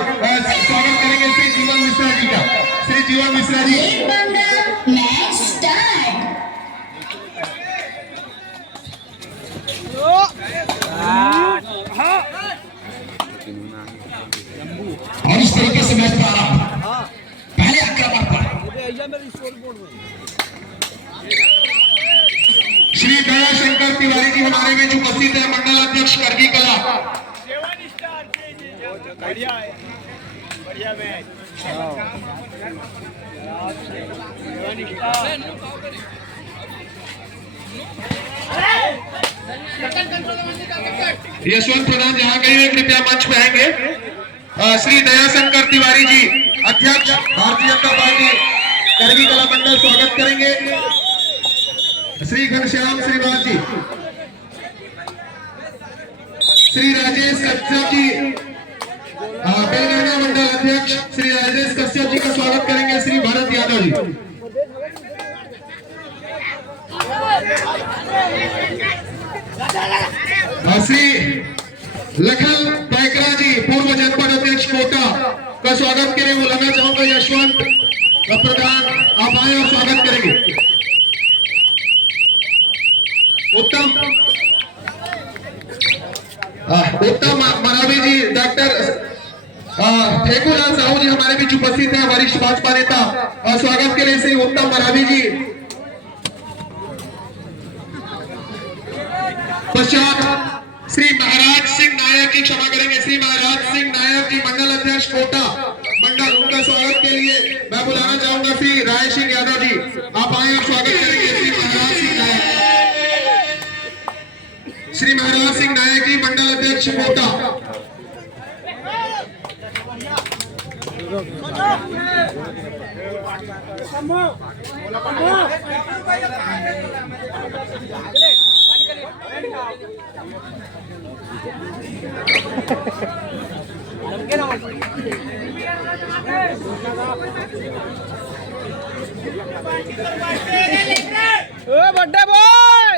स्वागत करेंगे श्री जीवन मिश्रा जी का। श्री जीवन मिश्रा जी मैच स्टार्ट। और इस तरीके से मैच प्रारंभ पहले आक्रमण पर श्री दयाशंकर तिवारी जी हमारे बीच उपस्थित है, मंडल अध्यक्ष करगी कला। बढ़िया है, बढ़िया मैच। यशवंत प्रधान जहां गए हुए कृपया मंच पे आएंगे। श्री दयाशंकर तिवारी जी अध्यक्ष भारतीय जनता पार्टी करगी कला मंडल स्वागत करेंगे। श्री घनश्याम श्रीवास जी, श्री राजेश कश्यप जी बेलगाना मंडल अध्यक्ष श्री राजेश कश्यप जी का स्वागत करेंगे। श्री भरत यादव जी, श्री लखन पैकरा जी पूर्व जनपद अध्यक्ष कोटा का स्वागत करेंगे। बुलाना चाहूंगा यशवंत प्रधान, आप आए और स्वागत करेंगे। उत्तम मरावी जी, डॉक्टर ठेकुलाल साहू जी हमारे बीच उपस्थित हैं, वरिष्ठ भाजपा नेता, स्वागत के लिए श्री उत्तम मरावी जी। पश्चात श्री महाराज सिंह नायक की क्षमा करेंगे, श्री महाराज सिंह नायक जी मंडल अध्यक्ष कोटा मंडल, उनका स्वागत के लिए मैं बुलाना चाहूंगा श्री राय सिंह यादव जी, आप आए और स्वागत करेंगे। श्री महाराज सिंह नायक, श्री महाराज सिंह नायक जी मंडल अध्यक्ष कोटा। बर्थडे बॉय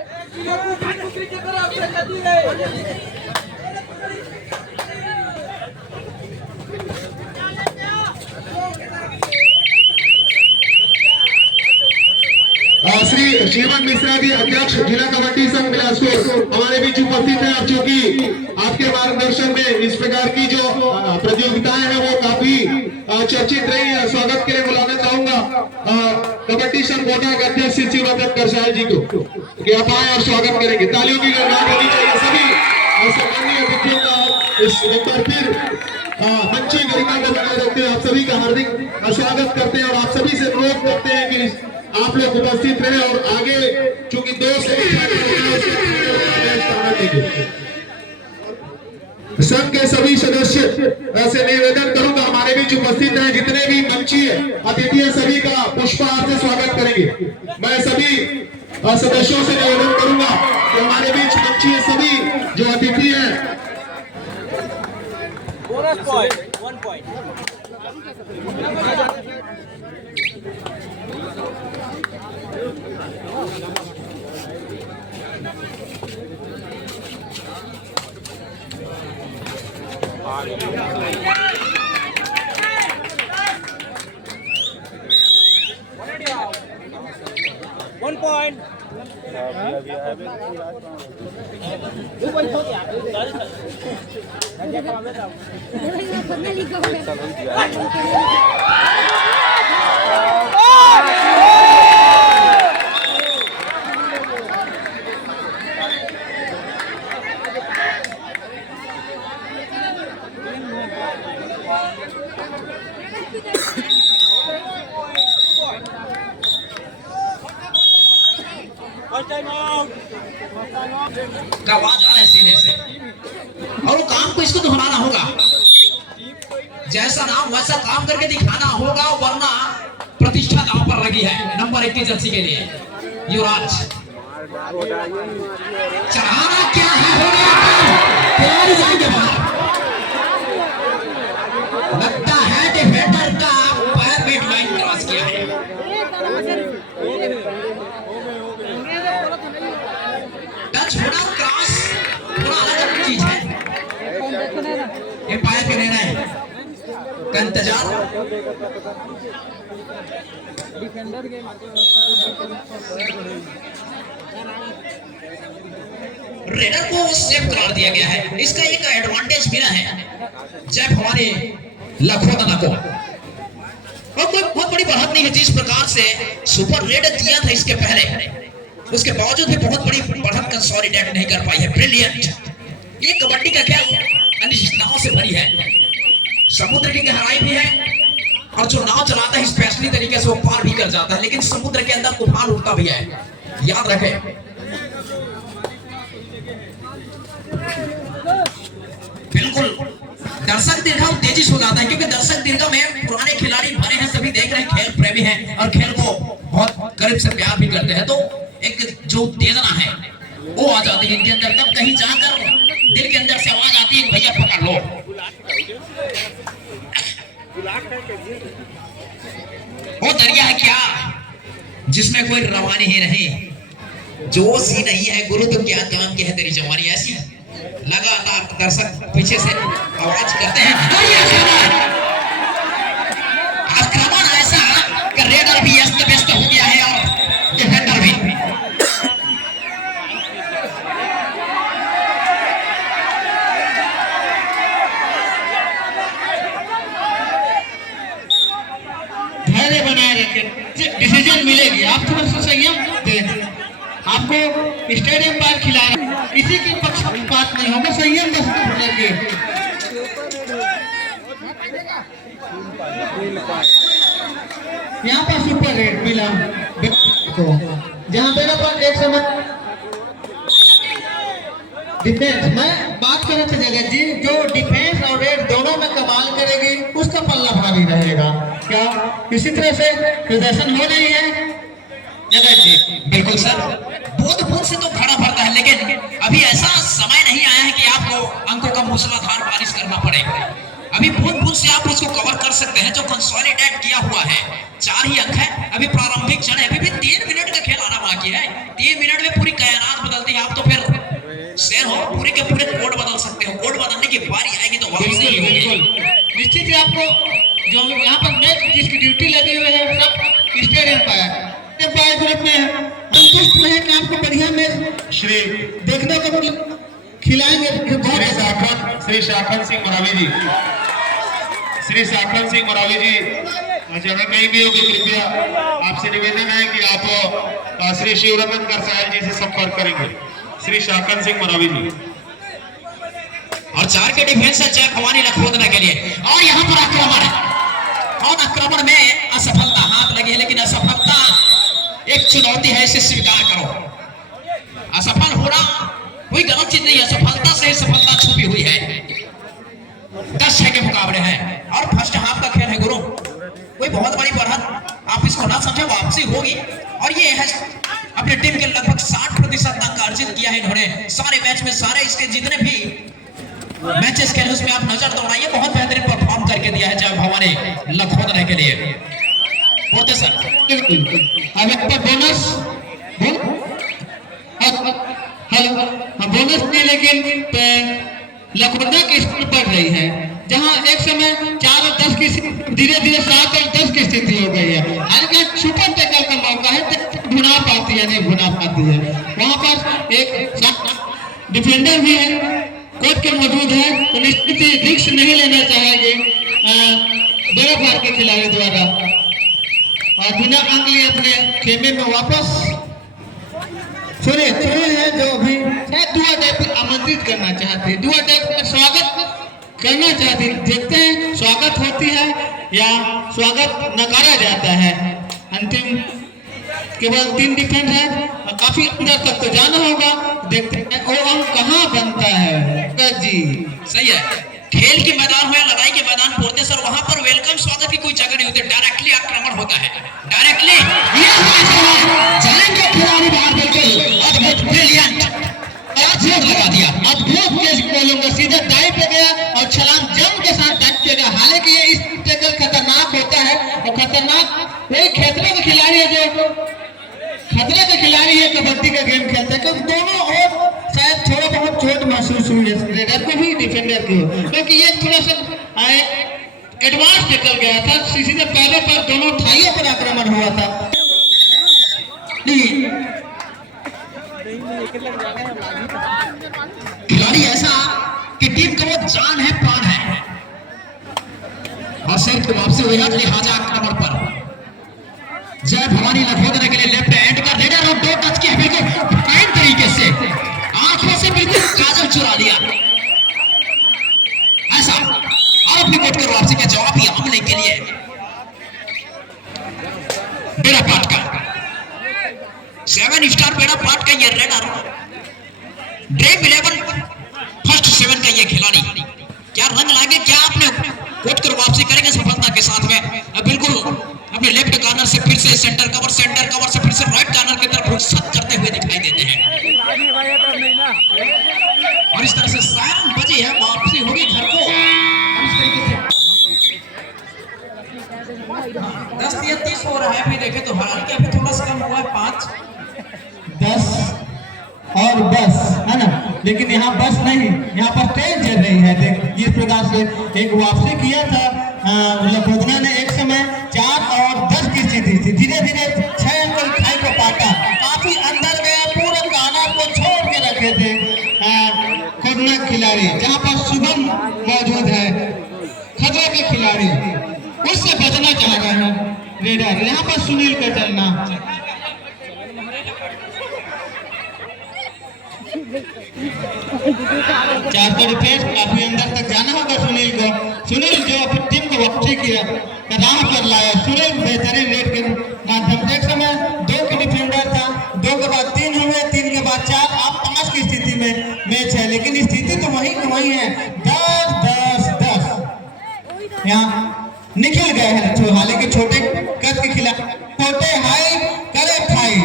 श्री जीवन मिश्रा जी अध्यक्ष जिला कबड्डी संघ बिलासपुर हमारे बीच उपस्थित है। अब चूंकि आपके मार्गदर्शन में इस प्रकार की जो प्रतियोगिताएं हैं वो काफी चर्चित रही है, स्वागत के लिए बुलाना चाहूंगा कबड्डी संघ कोटा के अध्यक्ष श्री शिवरतन करसाल जी को कि आप आए और स्वागत करेंगे। तालियों की गणना होनी चाहिए सभी सम्मानीय अतिथियों का। इस एक बार फिर मंच की गरिमा को बनाए रखते हैं, आप सभी का हार्दिक स्वागत करते हैं और आप सभी से अनुरोध करते हैं कि आप लोग उपस्थित रहे और आगे चूंकि 2 संघ के सभी सदस्य से निवेदन करूंगा हमारे बीच उपस्थित हैं, जितने भी मंचीय अतिथि हैं सभी का पुष्पहार से स्वागत करेंगे। मैं सभी सदस्यों से निवेदन करूंगा कि हमारे बीच मंचीय सभी जो अतिथि हैं बोनस पॉइंट 1 पॉइंट। 1 पॉइंट। का आवाज आ रहा है सीने से और वो काम को इसको दोहराना होगा, जैसा नाम वैसा काम करके दिखाना होगा, वरना प्रतिष्ठा दांव पर लगी है। नंबर 1 की जर्सी के लिए युवराज चढ़ाना क्या है, तैयारी जाएंगे बाहर। लगता है डिफेंडर का पैर बीट लाइन क्रॉस किया है। टच होना क्रॉस थोड़ा अलग चीज है, ये पैर पे लेना है। का इंतजार। रेडर को सेव करार दिया गया है। इसका एक एडवांटेज मिला है जब हमारे लखोदना को, और कोई बहुत बड़ी बढ़त नहीं है। जिस प्रकार से सुपर रेड किया था इसके पहले, उसके बावजूद भी बहुत बड़ी बढ़त कंसोलिडेट नहीं कर पाई है। ब्रिलियंट। ये कबड्डी का खेल अनिश्चितताओं से भरी है। समुद्र की गहराई भी है, और जो नाव चलाता है स्पेशली तरीके से वो पार भी कर जाता है, लेकिन समुद्र के अंदर तूफान उठता भी है, याद रखें। बिल्कुल दर्शक दीर्घा तेजी से हो जाता है, क्योंकि दर्शक दीर्घा में पुराने खिलाड़ी भरे हैं, सभी देख रहे हैं, खेल प्रेमी हैं और खेल को बहुत करीब से प्यार भी करते हैं। तो एक जो उत्तेजना है वो आ जाती है इनके अंदर। तब कहीं जाकर दिल के अंदर से आवाज आती है, भैया पकड़ लो। वो दरिया है क्या जिसमें कोई रवानी ही नहीं, जोश ही नहीं है गुरु, तो क्या काम की है तेरी जवानी। ऐसी लगातार दर्शक पीछे से आवाज करते हैं, आक्रमण ऐसा कि रेडर भी अस्त व्यस्त हो गया है और डिफेंडर भी। धैर्य बनाए रखें, डिसीजन मिलेगी। आप थोड़ा सा संयम दें। आपको स्टेडियम पर खिलाना, किसी के पक्ष में बात नहीं होगा, संयम बस रखिए। यहाँ पर सुपर रेड मिला को, जहाँ मेरे पर एक समय डिफेंस, मैं बात कर रहे थे जगत जी, जो डिफेंस और रेड दोनों में कमाल करेगी उसका पल्ला भारी रहेगा। क्या इसी तरह से प्रदर्शन हो रही है जगत जी? बिल्कुल सर, बूंद बूंद से तो खड़ा भरता है, लेकिन अभी ऐसा समय नहीं आया है कि आपको अंकों का मूसलाधार बारिश करना पड़ेगा। अभी बूंद बूंद से आप उसको कवर कर सकते हैं। जो कंसोलिडेट किया हुआ है 4 ही अंक है, अभी प्रारंभिक क्षण है, अभी भी 3 मिनट का खेल आना बाकी है। 3 मिनट में पूरी कायनात बदलती है। आप तो फिर शेर हो, पूरे के पूरे कोड बदल सकते हो। कोड बदलने की बारी आएगी तो वापस नहीं होगी। निश्चित ही आपको जो यहाँ पर मैच जिसकी ड्यूटी लगी हुई है सब स्टेडियम पर ग्रुप में संतुष्ट रहे कि आपको बढ़िया मैच श्री देखने को खिलाएंगे। श्री शाखन सिंह मरावी जी, श्री शाखन सिंह मरावी जी जगह कहीं भी होगी, कृपया आपसे निवेदन है कि आप श्री शिवरतन करसायल जी से संपर्क करेंगे। श्री शाखन सिंह मरावी जी। और 4 के डिफेंस है जय भवानी लखोदना के लिए, और यहाँ पर आक्रमण है, और आक्रमण में असफलता हाथ लगी है, लेकिन असफलता एक चुनौती है, इसे स्वीकार करो। असफल होना कोई गलत चीज नहीं है, असफलता से सफलता छुपी हुई है। 10 के मुकाबले हैं और फर्स्ट हाफ का खेल है गुरु, कोई बहुत बड़ी बढ़त आप इसको ना समझे, वापसी होगी। और ये है अपने टीम के लगभग 60% अंक अर्जित किया है इन्होंने सारे मैच में। सारे इसके जितने भी मैचेस खेले उसमें आप नजर दौड़ाइए, बहुत बेहतरीन परफॉर्म करके दिया है जय भवानी लखोदना के लिए। बोलते सर बोनस बोनस नहीं, लेकिन लखोदना की स्थिति बढ़ रही है, जहां एक समय 4 और 10 की धीरे धीरे 7 और 10 की स्थिति हो गई है। हालांकि सुपर टैकल का मौका है, भुना पाती है, नहीं भुना पाती है। वहां पर एक डिफेंडर भी है, कोर्ट के मौजूद है, तो निश्चित ही रिस्क नहीं लेना चाहेंगे बड़े भार के खिलाड़ी द्वारा, और बिना अंक लिए अपने खेमे में वापस सुने है जो अभी दुआ टाइप आमंत्रित करना चाहते हैं, दुआ टाइप का स्वागत करना चाहते हैं। देखते हैं स्वागत होती है या स्वागत नकारा जाता है। अंतिम केवल 3 डिफेंस है, काफी अंदर तक तो जाना होगा, देखते हैं और अंक कहाँ बनता है जी। सही है, खेल के मैदान में, लड़ाई के मैदान पड़ते सर, वहां पर वेलकम स्वागत की कोई जगह नहीं होती, डायरेक्टली आक्रमण होता है, डायरेक्टली जाएंगे खिलाड़ी बाहर, बिल्कुल अद्भुत, ब्रिलियंट, अद्भुत लगा दिया, अद्भुत केस बोलूंगा, सीधा दाई पे गया और छलांग जम के साथ दाई पे गया। हालांकि ये इस टैकल खतरनाक होता है, और खतरनाक वही खतरे का खिलाड़ी है जो खतरे का खिलाड़ी है, कबड्डी का गेम खेलता है, क्योंकि दोनों और शायद थोड़ा बहुत चोट महसूस हुई है रेडर को भी डिफेंडर को, क्योंकि ये थोड़ा सा एडवांस टैकल गया था, सीधे पैरों पर दोनों थाइयों पर आक्रमण हुआ था। खिलाड़ी ऐसा कि टीम का वो जान है, प्राण है, और सिर्फ वापसी हुई है लिहाजा आक्रमण पर जय भवानी लखो देने के लिए लेफ्ट हैंड का रेडर और 2 टच किया, बिल्कुल फाइन तरीके से, आंखों से बिल्कुल काजल चुरा लिया ऐसा। और अपनी कोर्ट कर वापसी का जवाबी हमले के लिए बेड़ा पाट का 7 स्टार बेड़ा पाट का ये रेडर, ड्रीम 11 फर्स्ट 7 का ये खिलाड़ी क्या रंग लागे, क्या आपने कोर्ट कर वापसी करेंगे सफलता के साथ में। अब बिल्कुल अपने लेफ्ट कॉर्नर से फिर से सेंटर कवर से फिर से राइट कॉर्नर की तरफ रुखसत करते हुए दिखाई देते हैं, और इस तरह से सायरन बजी है, वापसी होगी घर को। और इस तरीके से 10-30 हो रहा है, अभी देखें तो हालांकि अभी थोड़ा सा कम हुआ है 5 10 और बस है ना, लेकिन यहाँ बस नहीं, यहाँ पर ट्रेन चल रही है। देख जिस प्रकार से एक वापसी किया था लखोदना ने, एक समय 4 और 10 की स्थिति थी, धीरे धीरे 6 अंक खाई को पाटा, काफी अंदर गया, पूरे कॉर्नर को छोड़ के रखे थे खोदना खिलाड़ी, जहाँ पर शुभम मौजूद है, खतरे के खिलाड़ी, उससे बचना चाह रहे हैं रेडर। यहाँ पर सुनील का चलना, चार का डिफेंस, काफी अंदर तक जाना होगा सुनील को। सुनील जो अपनी टीम को वापसी किया राह पर लाया, सुनील बेहतरीन रेड के माध्यम से। एक समय 2 के डिफेंडर था, 2 के बाद 3 हुए, 3 के बाद 4, अब 5 की स्थिति में मैच है, लेकिन स्थिति तो वही की वही है, 10-10-10। यहाँ निकल गए हैं, हालांकि छोटे कद के खिलाफ, छोटे हाई करे फाइट,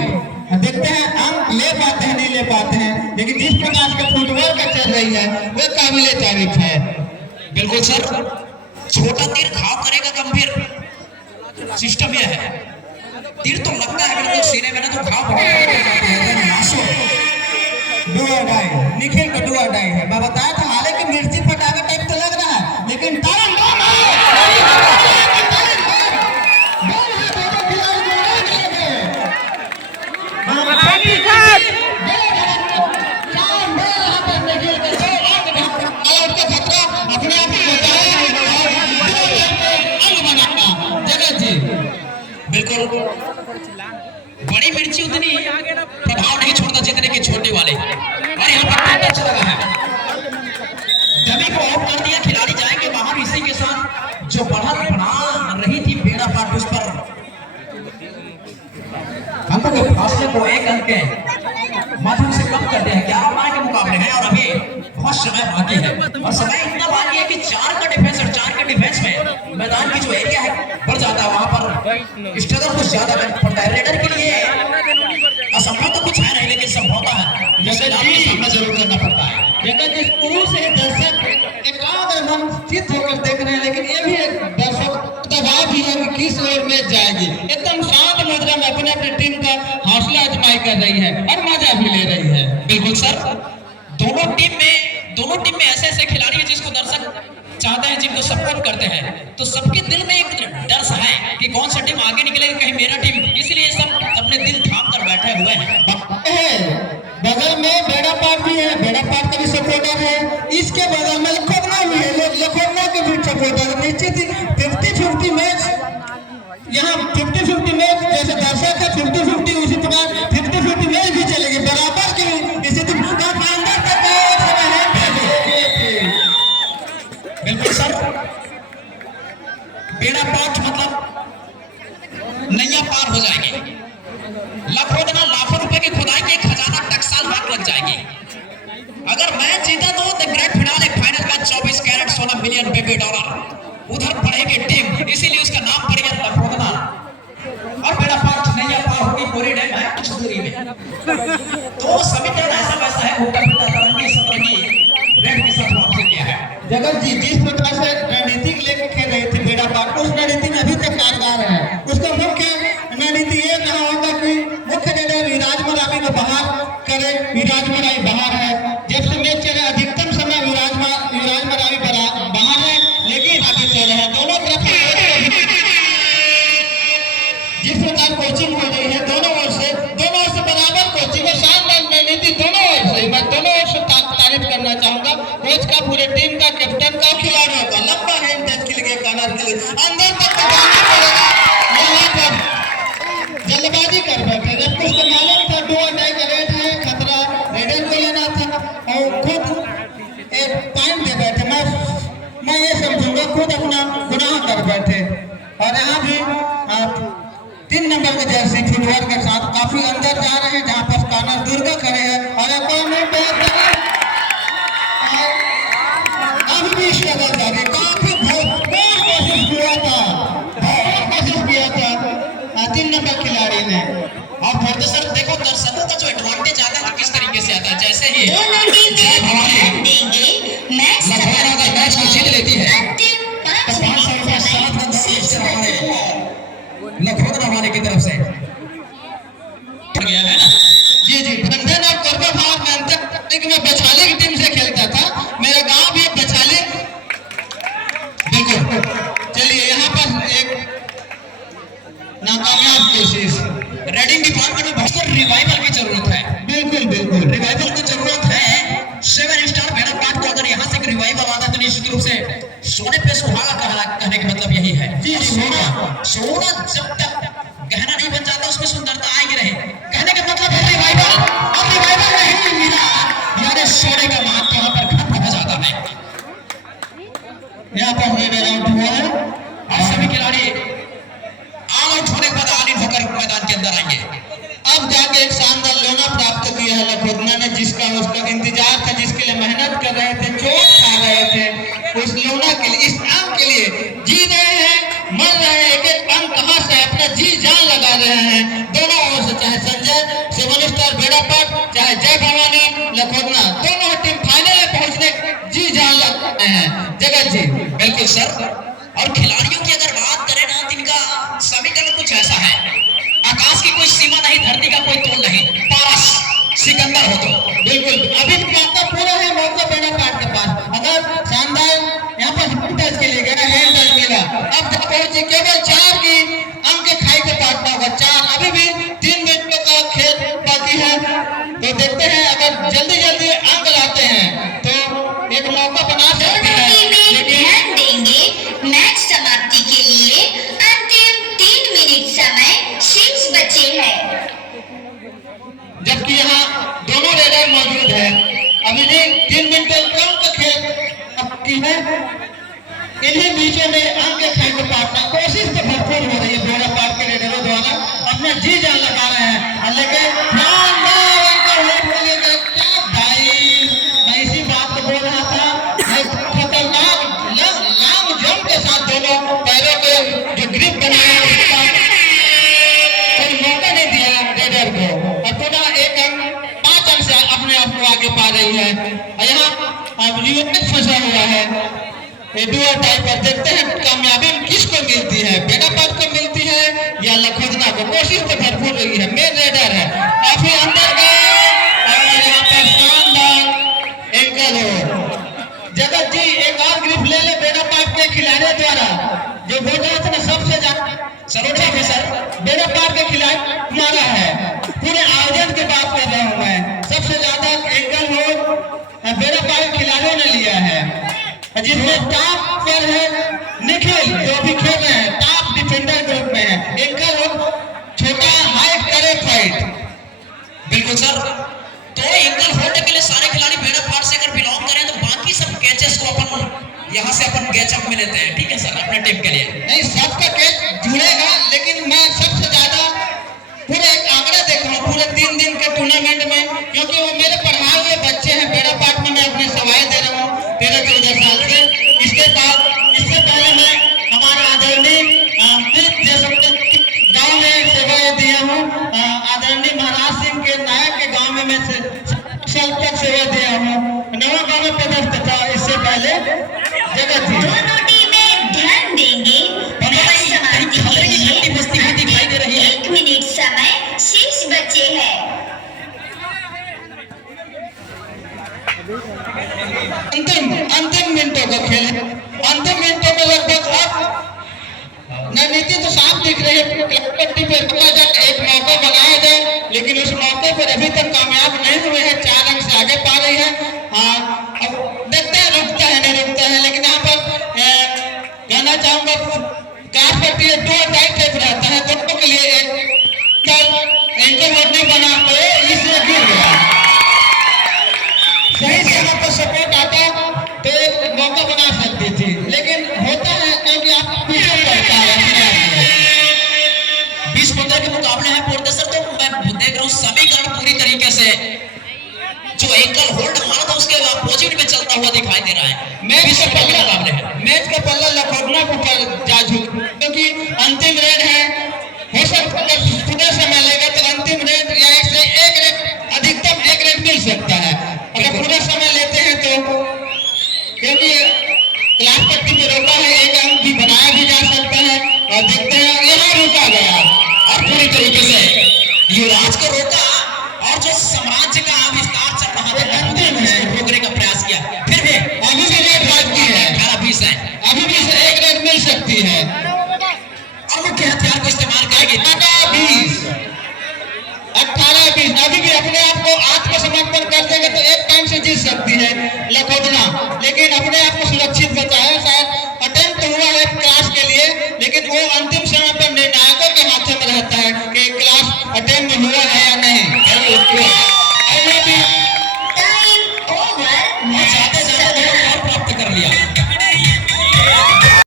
देखते हैं अंक ले पाते हैं नहीं ले पाते हैं, लेकिन जिस प्रकार का फुटबॉल का चल रही है वो काबिले तारीफ है। बिल्कुल सर, छोटा तीर घाव करेगा गंभीर, सिस्टम यह है, तीर तो लगता है बिल्कुल सीने में ना, तो घाव निखिल का 2 अडाई है। मैं बताया था हालांकि मिर्ची पटाखे टाइप तो लग रहा है, लेकिन बिल्कुल बड़ी मिर्ची उतनी प्रभाव नहीं छोड़ता जितने के छोटे वाले, और यहाँ पर टच लगा है, डमी को ऑफ कर दिया, खिलाड़ी जाएंगे बाहर। इसी के साथ जो बढ़त बना रही थी बेड़ा पाट, उस पर अंकों के फासले को 1 अंक के माध्यम से कम कर दिया है। 11 माह के मुकाबले हैं और अभी बहुत समय बाकी है, और समय इतना बाकी है कि 4 का डिफेंस और 4 के डिफेंस में मैदान की जो एरिया है बढ़ जाता है, वहां पर स्ट्रगल कुछ ज्यादा करना पड़ता है। रेडर के लिए असंभव तो कुछ है नहीं, लेकिन संभवता है जिसे सामना जरूर करना पड़ता है। जिस दूर से दर्शक एकाग्र मन स्थित होकर देख रहे हैं, लेकिन ये भी एक दर्शक दबाव भी है कि किस ओर मैच जाएगी। एकदम शांत मुद्रा में अपने अपनी टीम का हौसला आजमाई कर रही है और मजा भी ले रही है। बिल्कुल सर, दोनों टीम में ऐसे ऐसे खिलाड़ी हैं जिसको दर्शक चाहते हैं, जिनको सपोर्ट करते हैं, तो सबके दिल में एक डर सा है कि कौन सा टीम आगे निकलेगी, कहीं मेरा टीम, इसलिए सब अपने दिल थाम कर बैठे हुए हैं। बगल में बेड़ा पाट भी है, बेड़ा पाट का भी सपोर्टर है, इसके बगल में लखोदना भी है, लखोदना के भी सपोर्टर है। निश्चित ही 50-50 मैच, यहाँ 50-50 मैच जैसे दर्शक है 50-50, उसी प्रकार 50-50 मैच भी चलेगी, बराबर की स्थिति बिल्कुल सर। बेड़ा पाट मतलब नैया पार हो जाएगी, लखोदना लाखों रुपए की खुदाई के खजाना टकसाल हाथ लग जाएगी। अगर मैच जीता तो द ग्रैंड फिनाले फाइनल का 24 कैरेट सोना मिलियन बेबी $, उधर बढ़ेगी टीम, इसीलिए उसका नाम पड़ गया लखोदना। और बेड़ा पाट नैया पार होगी, पूरी डैम है कुछ दूरी में, तो समीकरण ऐसा वैसा है, होगा तरंगी सतरंगी रेड के साथ वापसी किया है। जगत जी जिस प्रकार से रणनीतिक लेकर खेल रही थी बेड़ा पाट, उस रणनीति में अभी तक कारगर है। उसका मुख्य रणनीति ये कहा होगा कि मुख्य रेडर विराज मरावी को बाहर करे, विराज मरावी बाहर है, जब से मैच चले अधिकतम समय विराज मरावी बाहर है, लेकिन आगे चल रहे हैं, दोनों तरफ जिस प्रकार कोचिंग हो रही है दोनों ओर से बराबर कोचिंग है, शानदार रणनीति दोनों ओर से। मैं दोनों ओर से तारीफ करना चाहूंगा, कोच का, पूरे टीम का, कैप्टन का, खिलाड़ियों का। लंबा हैंड टच के लिए कॉर्नर के लिए अंदर तक जाना पड़ेगा, यहाँ पर जल्दबाजी कर बैठे। जब कुछ तो मालूम था डू और डाई का रेट है, खतरा रेडर को लेना था और खुद एक पॉइंट दे बैठे। मैं ये समझूंगा खुद अपना गुनाह कर बैठे। और यहाँ भी आप 3 नंबर के जर्सी फुटबॉल के साथ काफी अंदर जा रहे हैं, जहाँ पर कॉर्नर दुर्गा खड़े हैं और अभी भी स्ट्रगल जारी, काफी बहुत कोशिश किया था 3 नंबर खिलाड़ी ने। और भरते सर देखो दर्शकों का जो एडवांटेज आता है किस तरीके से आता है, जैसे ही दोनों टीमें ध्यान देंगे, मैच लखनऊ अगर मैच को जीत लेती है अंतिम 5 तो 500 रुपया साथ में 10 लखनऊ रवाने की तरफ से गया है ना। जी जी, ठंडन और कर्बभार में अंतर कि मैं बछाले की टीम से खेलता था, मेरा गांव भी बछाले। बिल्कुल, चलिए यहाँ पर एक नाकामयाब कोशिश। रेडिंग डिपार्टमेंट में बहुत रिवाइवल की जरूरत है। बिल्कुल बिल्कुल, रिवाइवल की जरूरत है। 7 स्टार मेरा पार्ट को अगर यहाँ से रिवाइवल आता है तो निश्चित रूप से सोने पे सुहागा कहने का मतलब यही है। जी, सोना जब तक गहना नहीं बन जाता उसमें सुंदरता आएगी रहे, कहने का मतलब है रिवाइवल। अब रिवाइवल नहीं मिला यानी सोने का महत्व यहाँ पर खत्म हो जाता है। यहाँ पर रेड आउट हुआ है और सभी खिलाड़ी ऑल आउट होने के बाद ऑल इन होकर मैदान के अंदर आएंगे। अब जाके एक शानदार लोना प्राप्त किया है लखोदना ने, जिसका उसका इंतजार था, जिसके लिए मेहनत कर रहे थे, चोट खा रहे थे, उस लोना के लिए, इस अंक के लिए जी रहे हैं, मर रहे हैं। एक एक अंक कहां से अपना जी जान लगा रहे हैं दोनों ओर से, चाहे संजय 7 स्टार बेड़ापट, चाहे जय भवानी लखोदना, दोनों टीम फाइनल में पहुंचने जी जान लगा रहे हैं। जगत जी बिल्कुल सर। और खिलाड़ियों की अगर बात करें ना, जिनका समीकरण कुछ ऐसा है, आकाश की कोई सीमा नहीं, धरती का कोई तोल नहीं, पारस सिकंदर हो तो बिल्कुल अभी मौका पूरा है, मौका बेड़ापाट के पास। अगर शानदार यहाँ पर टच के लिए गया, हैंड टच मिला, अब तक पहुंचे केवल 4 की अंक खाई को काटना होगा, 4। अभी भी 3 मिनटों का खेल बाकी है, तो देखते हैं अगर जल्दी जल्दी अंक लाते हैं तो एक मौका बना सकते दोनों हैं। टीमें लेकिन ध्यान देंगे, मैच समाप्ति के लिए अंतिम 3 मिनट समय शेष बचे हैं। जबकि यहाँ दोनों रेडर मौजूद है, अभी भी 3 मिनट कम का खेल की है। इन्हीं बीचों में अंक खाई को काटना कोशिश तो भरपूर हो रही है दोनों पार्ट के रेडरों द्वारा, अपना जी जान लगा रहे हैं। लेकिन मैं इसी बात को बोल रहा था, खतरनाक लॉन्ग जंप के साथ दोनों पैरों के जो ग्रिप बनाया उसका कोई मौका नहीं दिया रेडर को, और पुनः एक अंक 5 अंक से अपने आप को आगे पा रही है। और यहाँ अब यूएस फंसा हुआ है डुअर टाइप पर। देखते हैं कामयाबी किसको मिलती है, बेड़ापाट को मिलती है या लखोदना को। कोशिश तो भरपूर रही है, मेन रेडर है, काफी अंदर गए और यहाँ पर शानदार एंकल हो। जगत जी एक और ग्रिप ले ले बेड़ापाट के खिलाड़ियों द्वारा, जो बोल रहे थे ना सबसे ज्यादा सरोजा है सर, बेड़ापाट के खिलाड़ी मारा है। पूरे आयोजन की बात कर रहा हूँ मैं, सबसे ज्यादा एंकल हो बेड़ापाट के खिलाड़ियों ने लिया है, जिसमें टॉप पर है निखिल, जो भी खेल रहे हैं टॉप डिफेंडर ग्रुप में है। एंकल हो छोटा हाइट करे फाइट। बिल्कुल सर। तो एंकल होने के लिए सारे खिलाड़ी बेड़ापाट से अगर बिलोंग करें तो बाकी सब कैचेस को अपन यहाँ से अपन कैचअप में लेते हैं, ठीक है सर, अपने टीम के लिए। नहीं सबका कैच जुड़ेगा, लेकिन मैं सबसे ज्यादा पूरे एक आंकड़ा देख रहा हूँ पूरे 3 दिन के टूर्नामेंट में, क्योंकि वो मेरे पढ़ाए हुए बच्चे हैं। बेड़ापाट में मैं अपनी सेवाएं दे रहा हूँ 13-14 साल से। इससे पहले मैं हमारे आदरणीय गाँव में सेवाएं दिया हूँ, आदरणीय महाराज सिंह के नायक के गाँव में मैं साल तक सेवा दिया हूँ, नवा गाँव में पदस्थ था इससे पहले। जगत जी दोनों टीमें ध्यान देंगे, कि पट्टी पे रुका जाए, एक मौका बनाया जाए, लेकिन उस मौके पर अभी तक कामयाब नहीं हुए हैं। 4 अंक से आगे पा रही है। अब देखते हैं रुकता है नहीं रुकता है, लेकिन यहाँ पर कहना चाहूंगा कार पट्टी 2 टाइप रहता है, दोनों के लिए इंटरवोट नहीं बना पाए, इसलिए गिर गया। सही जगह पर सपोर्ट आता तो एक मौका बना सकती थी, लेकिन होता है क्योंकि आप पीछे पड़ता है। 20 मीटर के मुकाबले हैं पोर्टे सर, तो मैं देख रहा हूँ समीकरण पूरी तरीके से जो एकल होल्ड मारा था उसके अपोजिट में चलता हुआ दिखाई दे रहा है। मैच का पल्ला लखनऊ को जा